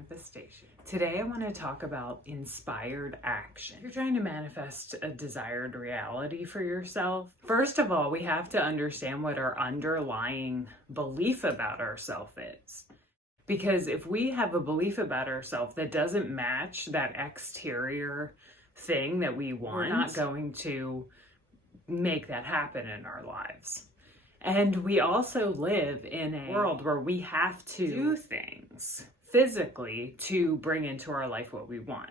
manifestation. Today I want to talk about inspired action. You're trying to manifest a desired reality for yourself. First of all, we have to understand what our underlying belief about ourselves is. Because if we have a belief about ourselves that doesn't match that exterior thing that we want, we're not going to make that happen in our lives. And we also live in a world where we have to do things physically to bring into our life what we want.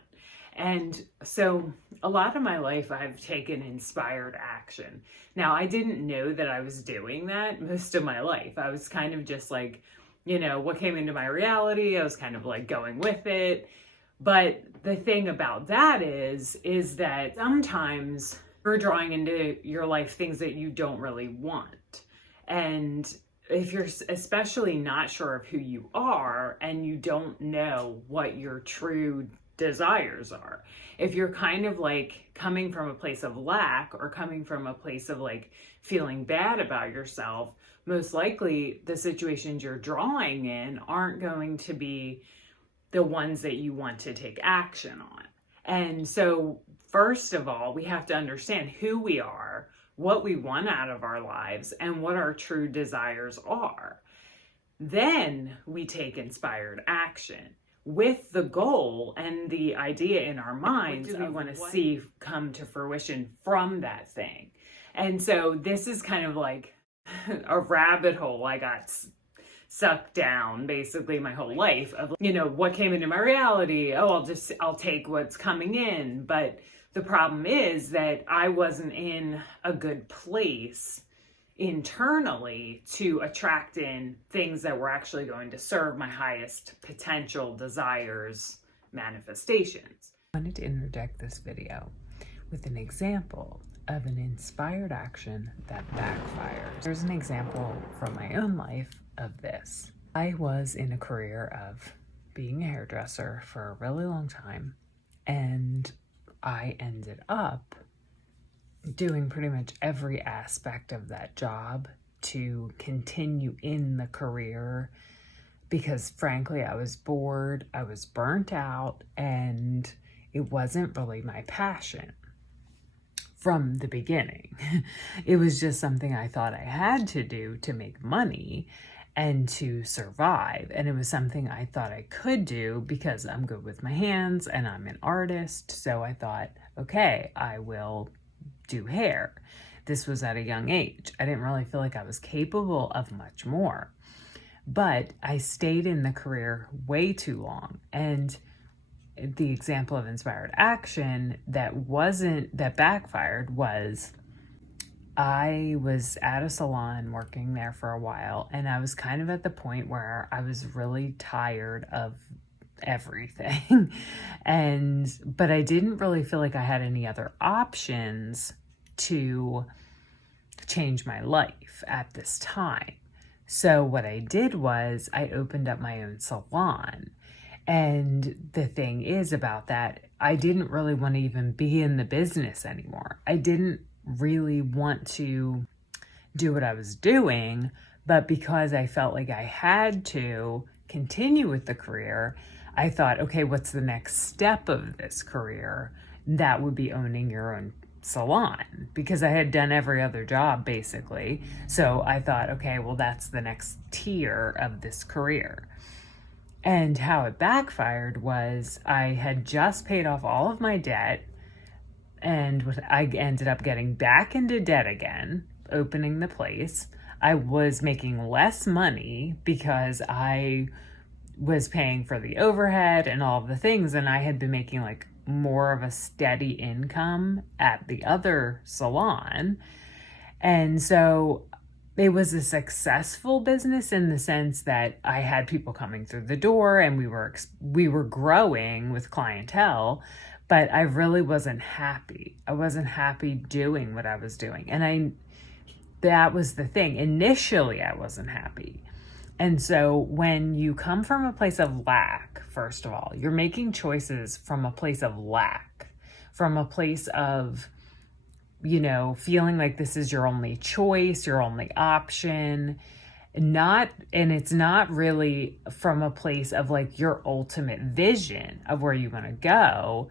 And so a lot of my life I've taken inspired action. Now, I didn't know that I was doing that most of my life. I was kind of just like, what came into my reality, I was kind of like going with it. But the thing about that is that sometimes you're drawing into your life things that you don't really want. And if you're especially not sure of who you are and you don't know what your true desires are, if you're kind of like coming from a place of lack or coming from a place of like feeling bad about yourself, most likely the situations you're drawing in aren't going to be the ones that you want to take action on. And so first of all, we have to understand who we are, what we want out of our lives, and what our true desires are. Then we take inspired action with the goal and the idea in our minds we want to see come to fruition from that thing. And so this is kind of like a rabbit hole I got sucked down basically my whole life of, what came into my reality. I'll take what's coming in. But the problem is that I wasn't in a good place internally to attract in things that were actually going to serve my highest potential desires, manifestations. I wanted to interject this video with an example of an inspired action that backfires. There's an example from my own life of this. I was in a career of being a hairdresser for a really long time, and I ended up doing pretty much every aspect of that job to continue in the career because frankly, I was bored, I was burnt out, and it wasn't really my passion from the beginning. It was just something I thought I had to do to make money and to survive. And it was something I thought I could do because I'm good with my hands and I'm an artist. So I thought, okay, I will do hair. This was at a young age. I didn't really feel like I was capable of much more. But I stayed in the career way too long. And the example of inspired action that backfired was I was at a salon working there for a while, and I was kind of at the point where I was really tired of everything. But I didn't really feel like I had any other options to change my life at this time. So what I did was I opened up my own salon. And the thing is about that, I didn't really want to even be in the business anymore. I didn't really want to do what I was doing, but because I felt like I had to continue with the career, I thought, okay, what's the next step of this career? That would be owning your own salon, because I had done every other job basically. So I thought, okay, well, that's the next tier of this career. And how it backfired was I had just paid off all of my debt, and I ended up getting back into debt again, opening the place. I was making less money because I was paying for the overhead and all of the things, and I had been making like more of a steady income at the other salon. And so it was a successful business in the sense that I had people coming through the door and we were growing with clientele, but I really wasn't happy. I wasn't happy doing what I was doing. And that was the thing. Initially, I wasn't happy. And so when you come from a place of lack, first of all, you're making choices from a place of lack, from a place of, feeling like this is your only choice, your only option. And it's not really from a place of like your ultimate vision of where you want to go.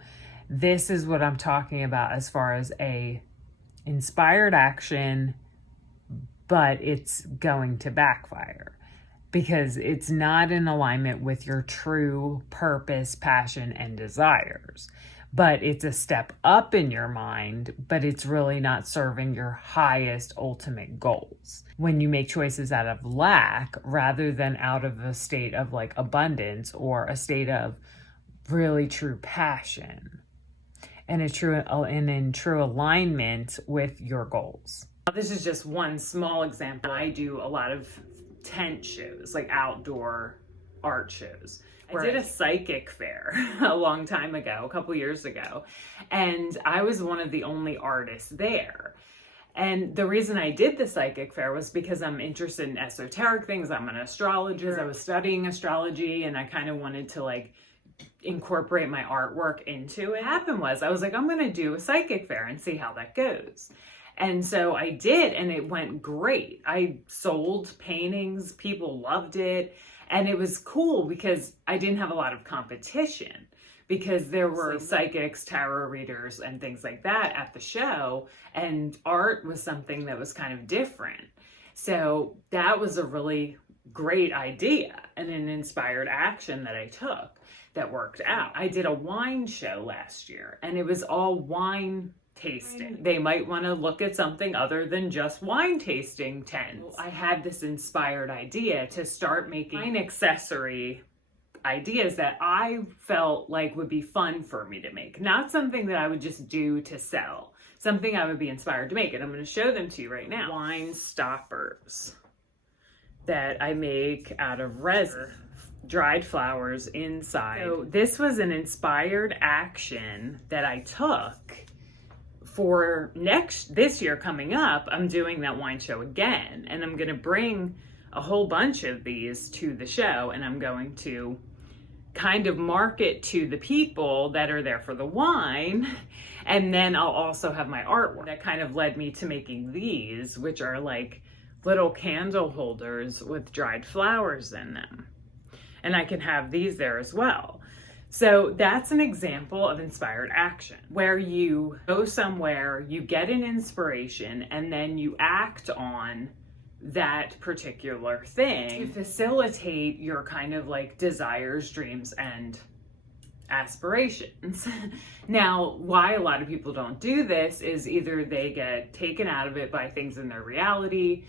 This is what I'm talking about as far as a inspired action, but it's going to backfire because it's not in alignment with your true purpose, passion, and desires. But it's a step up in your mind, but it's really not serving your highest ultimate goals. When you make choices out of lack rather than out of a state of like abundance or a state of really true passion and in true alignment with your goals. This is just one small example. I do a lot of tent shows, like outdoor art shows. I did a psychic fair a long time ago, a couple years ago, and I was one of the only artists there. And the reason I did the psychic fair was because I'm interested in esoteric things. I'm an astrologist. I was studying astrology, and I kind of wanted to like incorporate my artwork into it. What happened was I was like, I'm going to do a psychic fair and see how that goes. And so I did, and it went great. I sold paintings, people loved it, and it was cool because I didn't have a lot of competition because there were psychics, tarot readers, and things like that at the show, and art was something that was kind of different. So that was a really great idea and an inspired action that I took that worked out. I did a wine show last year, and it was all wine tasting. They might want to look at something other than just wine tasting tents. I had this inspired idea to start making wine accessory ideas that I felt like would be fun for me to make. Not something that I would just do to sell. Something I would be inspired to make. And I'm going to show them to you right now. Wine stoppers that I make out of resin. Dried flowers inside. So this was an inspired action that I took for this year coming up. I'm doing that wine show again, and I'm going to bring a whole bunch of these to the show, and I'm going to kind of market to the people that are there for the wine, and then I'll also have my artwork. That kind of led me to making these, which are like little candle holders with dried flowers in them. And I can have these there as well. So that's an example of inspired action, where you go somewhere, you get an inspiration, and then you act on that particular thing to facilitate your kind of like desires, dreams, and aspirations. Now, why a lot of people don't do this is either they get taken out of it by things in their reality,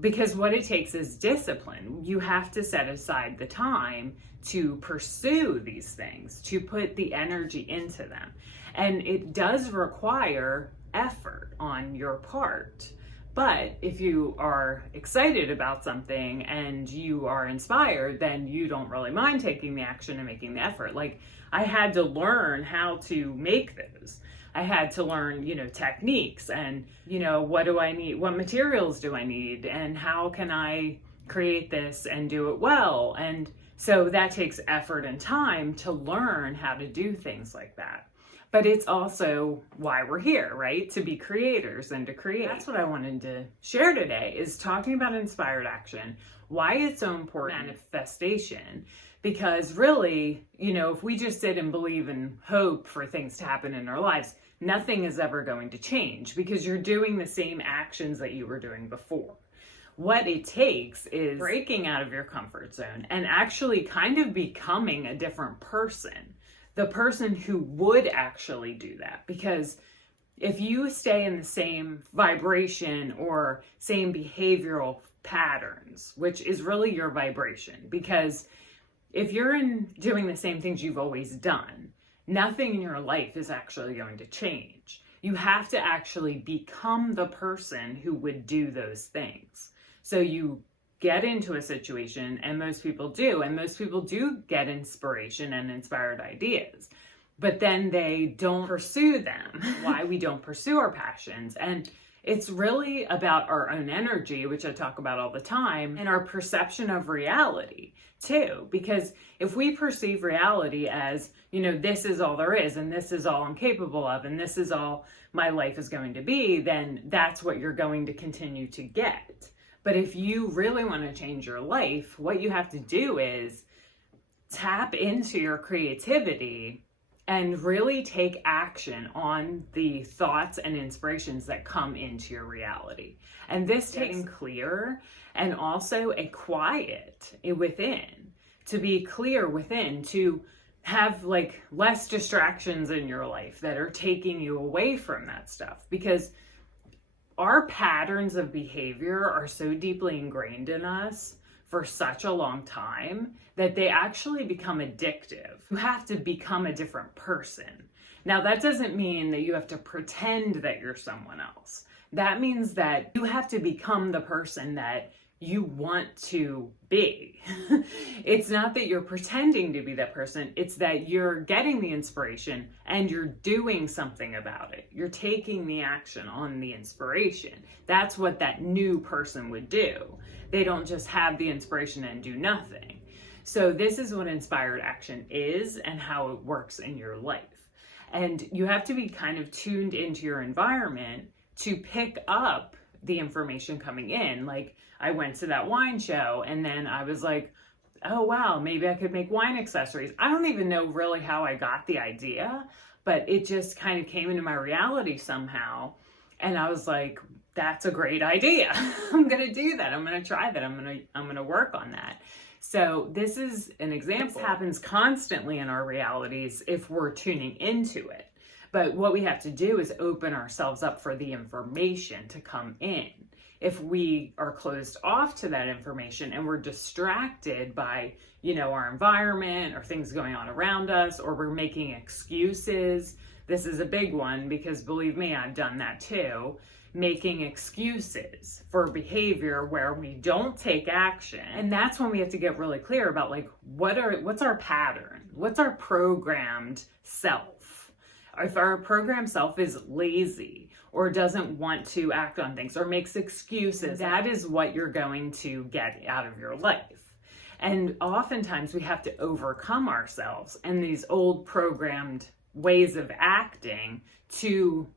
because what it takes is discipline. You have to set aside the time to pursue these things, to put the energy into them. And it does require effort on your part. But if you are excited about something and you are inspired, then you don't really mind taking the action and making the effort. Like, I had to learn how to make those. I had to learn, techniques and, what do I need? What materials do I need? And how can I create this and do it well? And so that takes effort and time to learn how to do things like that. But it's also why we're here, right? To be creators and to create. That's what I wanted to share today, is talking about inspired action, why it's so important, manifestation. Because really, if we just sit and believe and hope for things to happen in our lives, nothing is ever going to change because you're doing the same actions that you were doing before. What it takes is breaking out of your comfort zone and actually kind of becoming a different person, the person who would actually do that. Because if you stay in the same vibration or same behavioral patterns, which is really your vibration, because if you're doing the same things you've always done, nothing in your life is actually going to change. You have to actually become the person who would do those things. So you get into a situation, and most people do get inspiration and inspired ideas, but then they don't pursue them. Why we don't pursue our passions. And it's really about our own energy, which I talk about all the time, and our perception of reality too. Because if we perceive reality as, this is all there is, and this is all I'm capable of, and this is all my life is going to be, then that's what you're going to continue to get. But if you really want to change your life, what you have to do is tap into your creativity and really take action on the thoughts and inspirations that come into your reality. And this takes clear and also a quiet within, to be clear within, to have like less distractions in your life that are taking you away from that stuff. Because our patterns of behavior are so deeply ingrained in us for such a long time that they actually become addictive. You have to become a different person. Now, that doesn't mean that you have to pretend that you're someone else. That means that you have to become the person that you want to be. It's not that you're pretending to be that person, it's that you're getting the inspiration and you're doing something about it. You're taking the action on the inspiration. That's what that new person would do. They don't just have the inspiration and do nothing. So this is what inspired action is and how it works in your life. And you have to be kind of tuned into your environment to pick up the information coming in. Like, I went to that wine show and then I was like, oh wow, maybe I could make wine accessories. I don't even know really how I got the idea, but it just kind of came into my reality somehow. And I was like, that's a great idea. I'm going to do that. I'm going to try that. I'm going to work on that. So this is an example. This happens constantly in our realities if we're tuning into it. But what we have to do is open ourselves up for the information to come in. If we are closed off to that information and we're distracted by, our environment or things going on around us, or we're making excuses. This is a big one because believe me, I've done that too. Making excuses for behavior where we don't take action. And that's when we have to get really clear about like, what's our pattern? What's our programmed self? If our programmed self is lazy or doesn't want to act on things or makes excuses, that is what you're going to get out of your life. And oftentimes we have to overcome ourselves and these old programmed ways of acting to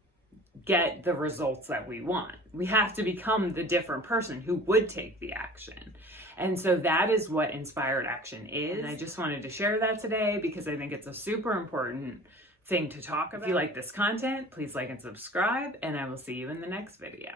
get the results that we want. We have to become the different person who would take the action. And so that is what inspired action is. And I just wanted to share that today because I think it's a super important thing to talk about. If you like this content, please like and subscribe, and I will see you in the next video.